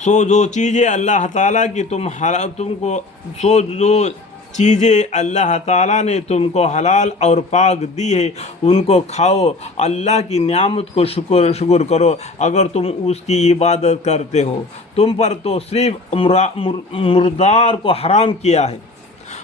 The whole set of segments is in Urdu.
سو جو چیزیں اللہ تعالیٰ کی جو چیزیں اللہ تعالیٰ نے تم کو حلال اور پاک دی ہے ان کو کھاؤ، اللہ کی نعمت کو شکر کرو اگر تم اس کی عبادت کرتے ہو۔ تم پر تو صرف مردار کو حرام کیا ہے،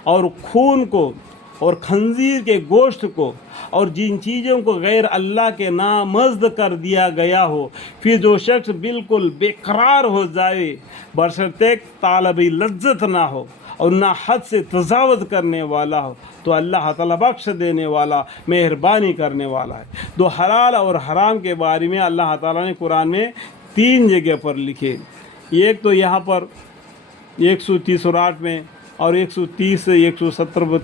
اور خون کو اور خنزیر کے گوشت کو اور جن چیزوں کو غیر اللہ کے نامزد کر دیا گیا ہو، پھر جو شخص بالکل بے قرار ہو جائے بشرطیک طالب لذت نہ ہو اور نہ حد سے تجاوز کرنے والا ہو، تو اللہ تعالیٰ بخش دینے والا، مہربانی کرنے والا ہے۔ دو حلال اور حرام کے بارے میں اللہ تعالیٰ نے قرآن میں 3 جگہ پر لکھے، ایک تو یہاں پر 130 میں، اور 130 170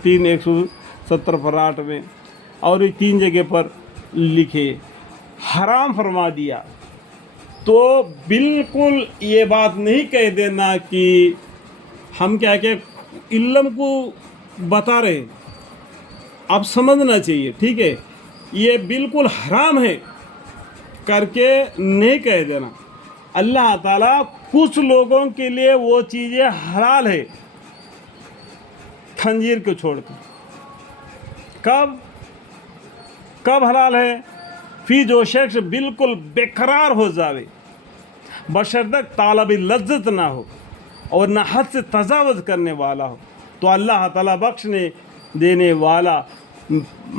170 میں، اور 3 جگہ پر لکھے حرام فرما دیا۔ تو بالکل یہ بات نہیں کہہ دینا کہ ہم کیا علم کو بتا رہے، اب سمجھنا چاہیے، ٹھیک ہے؟ یہ بالکل حرام ہے کر کے نہیں کہہ دینا۔ اللہ تعالیٰ کچھ لوگوں کے لیے وہ چیزیں حلال ہے، خنزیر کو چھوڑ کے۔ کب حلال ہے؟ پھر جو شخص بالکل بے قرار ہو جاوے بشرطیک طالب لذت نہ ہو اور نہ حد سے تجاوز کرنے والا ہو، تو اللہ تعالیٰ بخشنے دینے والا،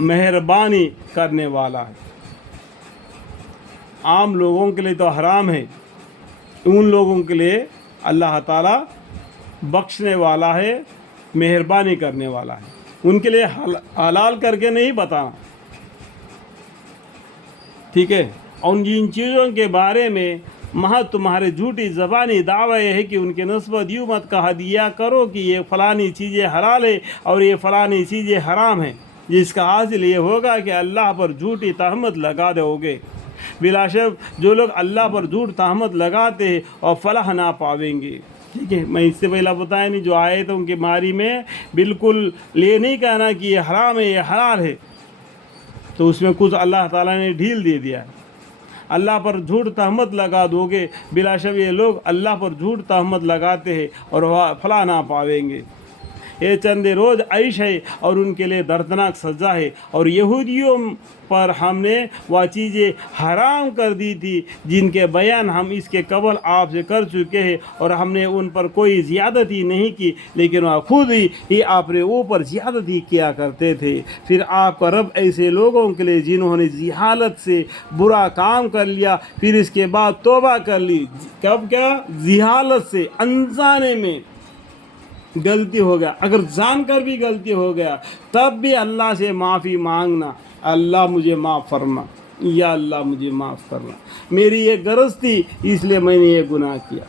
مہربانی کرنے والا ہے۔ عام لوگوں کے لیے تو حرام ہے، ان لوگوں کے لیے اللہ تعالیٰ بخشنے والا ہے، مہربانی کرنے والا ہے، ان کے لیے حلال کر کے نہیں بتانا، ٹھیک ہے؟ اور جن چیزوں کے بارے میں محض تمہارے جھوٹی زبانی دعویٰ یہ ہے کہ ان کے نسبت یوں مت کہا دیا کرو کہ یہ فلانی چیزیں حلال ہے اور یہ فلانی چیزیں حرام ہیں، جس کا حاصل یہ ہوگا کہ اللہ پر جھوٹی تہمت لگا دو گے۔ بلا شک جو لوگ اللہ پر جھوٹ تہمت لگاتے ہیں اور فلاح نہ پاویں گے، ٹھیک ہے؟ میں اس سے پہلا بتایا نہیں، جو آیتوں کی ماری میں بالکل یہ نہیں کہنا کہ یہ حرام ہے یہ حلال ہے، تو اس میں کچھ اللہ تعالیٰ نے ڈھیل دے دیا ہے۔ اللہ پر جھوٹ تہمت لگا دو گے، بلا شک یہ لوگ اللہ پر جھوٹ تہمت لگاتے ہیں اور وہ فلاح نہ پاویں گے۔ یہ چند روز عیش ہے اور ان کے لیے دردناک سزا ہے، اور یہودیوں پر ہم نے وہ چیزیں حرام کر دی تھی جن کے بیان ہم اس کے قبل آپ سے کر چکے ہیں، اور ہم نے ان پر کوئی زیادتی نہیں کی، لیکن وہ خود ہی اپنے اوپر زیادتی کیا کرتے تھے۔ پھر آپ کا رب ایسے لوگوں کے لیے جنہوں نے جہالت سے برا کام کر لیا پھر اس کے بعد توبہ کر لی، کب کیا؟ جہالت سے، انجانے میں غلطی ہو گیا، اگر جان کر بھی غلطی ہو گیا تب بھی اللہ سے معافی مانگنا، اللہ مجھے معاف فرما، یا اللہ مجھے معاف کرنا، میری یہ غرض تھی اس لیے میں نے یہ گناہ کیا،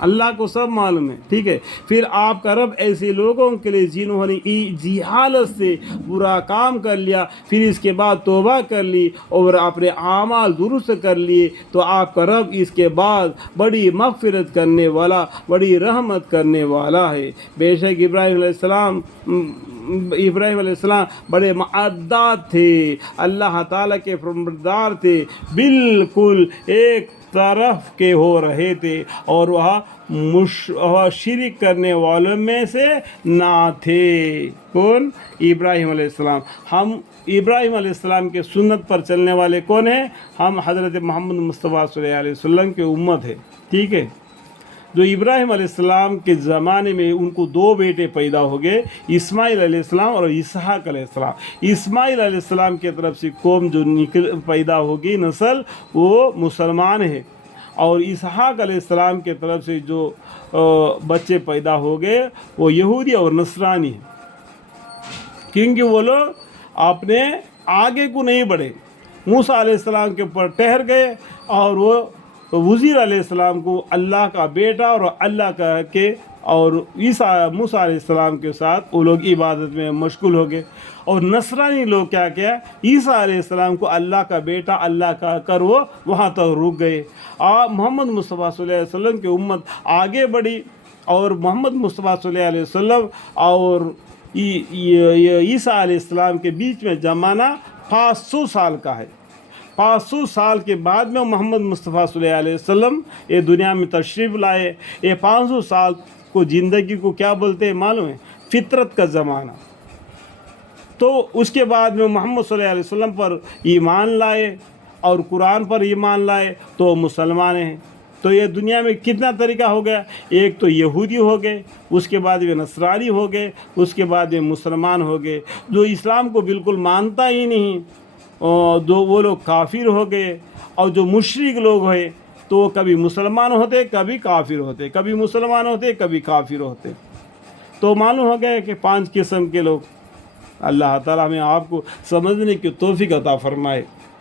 اللہ کو سب معلوم ہے، ٹھیک ہے؟ پھر آپ کا رب ایسے لوگوں کے لیے جنہوں نے جہالت سے برا کام کر لیا پھر اس کے بعد توبہ کر لی اور اپنے اعمال درست کر لیے، تو آپ کا رب اس کے بعد بڑی مغفرت کرنے والا، بڑی رحمت کرنے والا ہے۔ بے شک ابراہیم علیہ السلام بڑے معدات تھے، اللہ تعالیٰ کے فرمانبردار تھے، بالکل ایک طرف کے ہو رہے تھے، اور وہ شرک کرنے والوں میں سے نہ تھے۔ کون؟ ابراہیم علیہ السلام۔ ہم ابراہیم علیہ السلام کے سنت پر چلنے والے کون ہیں؟ ہم حضرت محمد مصطفیٰ صلی اللہ علیہ وسلم کی امت ہے، ٹھیک ہے؟ جو ابراہیم علیہ السلام کے زمانے میں ان کو 2 بیٹے پیدا ہو گئے، اسماعیل علیہ السلام اور اسحاق علیہ السلام۔ اسماعیل علیہ السلام کی طرف سے قوم جو پیدا ہوگی، نسل، وہ مسلمان ہے، اور اسحاق علیہ السلام کی طرف سے جو بچے پیدا ہو گئے وہ یہودی اور نصرانی ہیں، کیونکہ وہ لوگ اپنے آگے کو نہیں بڑھے، موسیٰ علیہ السلام کے اوپر ٹھہر گئے، اور وہ وزیر علیہ السلام کو اللہ کا بیٹا اور اللہ کا کے اور موسیٰ علیہ السلام کے ساتھ وہ لوگ عبادت میں مشغول ہو گئے، اور نصرانی لوگ کیا عیسیٰ علیہ السلام کو اللہ کا بیٹا اللہ کا کر وہ وہاں تک رک گئے۔ محمد مصطفیٰ صلی اللہ علیہ وسلم کی امت آگے بڑھی، اور محمد مصطفیٰ صلی اللہ علیہ وسلم اور عیسیٰ علیہ السلام کے بیچ میں زمانہ 500 سال کا ہے، 500 سال کے بعد میں محمد مصطفیٰ صلی اللہ علیہ وسلم یہ دنیا میں تشریف لائے. یہ 500 سال کو زندگی کو کیا بولتے ہیں معلوم ہے؟ فطرت کا زمانہ. تو اس کے بعد میں محمد صلی اللہ علیہ وسلم پر ایمان لائے اور قرآن پر ایمان لائے تو مسلمان ہیں. تو یہ دنیا میں کتنا طریقہ ہو گیا؟ ایک تو یہودی ہو گئے، اس کے بعد وہ نصرانی ہو گئے، اس کے بعد وہ مسلمان ہو گئے. جو اسلام کو بالکل مانتا ہی نہیں وہ لوگ کافر ہو گئے. اور جو مشرک لوگ ہیں تو وہ کبھی مسلمان ہوتے کبھی کافر ہوتے، کبھی مسلمان ہوتے کبھی کافر ہوتے. تو معلوم ہو گیا کہ 5 قسم کے لوگ. اللہ تعالیٰ ہمیں آپ کو سمجھنے کی توفیق عطا فرمائے.